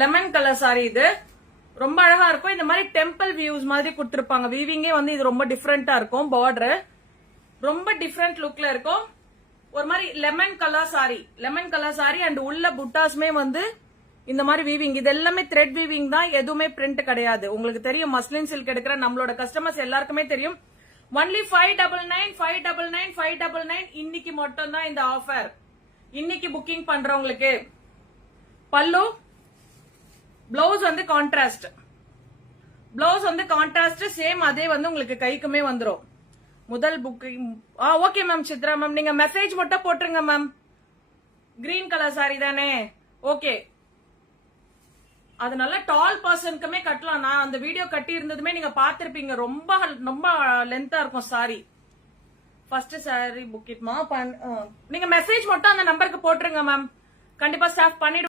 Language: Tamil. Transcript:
லெமன் கலர் சாரி இது ரொம்ப அழகா இருக்கும். இந்த மாதிரி டெம்பிள் வியூஸ் மாதிரி கொடுத்திருப்பாங்க. வீவிங்கே வந்து இது ரொம்ப டிஃபரெண்டா இருக்கும். பார்டர் ரொம்ப டிஃபரெண்ட் லுக்ல இருக்கும். ஒரு மாதிரி லெமன் கலர் சாரி அண்ட் உள்ள புட்டாஸ்மே வந்து இந்த மாதிரி வீவிங். இது எல்லாமே த்ரெட் வீவிங் தான், எதுவுமே பிரிண்ட் கிடையாது. உங்களுக்கு தெரியும் மஸ்லின் சில்க் எடுக்கிற நம்மளோட கஸ்டமர்ஸ் எல்லாருக்குமே தெரியும். ஒன்லி 599 இன்னைக்கு மட்டும் தான் இந்த ஆஃபர். இன்னைக்கு புக்கிங் பண்றவங்களுக்கு. பல்லு பிளவுஸ் வந்து கான்ட்ராஸ்ட் சேம் அதே வந்து உங்களுக்கு கைக்குமே வந்துரும். முதல் booking okay ma'am. Chitra ma'am நீங்க மெசேஜ் மட்டும் போட்டுருங்க மேம். கிரீன் கலர் சாரி தானே? ஓகே. அதனால டால் பர்சனுக்குமே கட்டலாம். நான் அந்த வீடியோ கட்டி இருந்ததுமே நீங்க பாத்திருப்பீங்க. ரொம்ப ரொம்ப லென்த்தா இருக்கும் சாரி. ஃபர்ஸ்ட் சாரி புக் இட்மா. நீங்க மெசேஜ் மட்டும் அந்த நம்பருக்கு போட்டுருங்க மேம். கண்டிப்பா ஸ்டாஃப் பண்ணிடுவாங்க.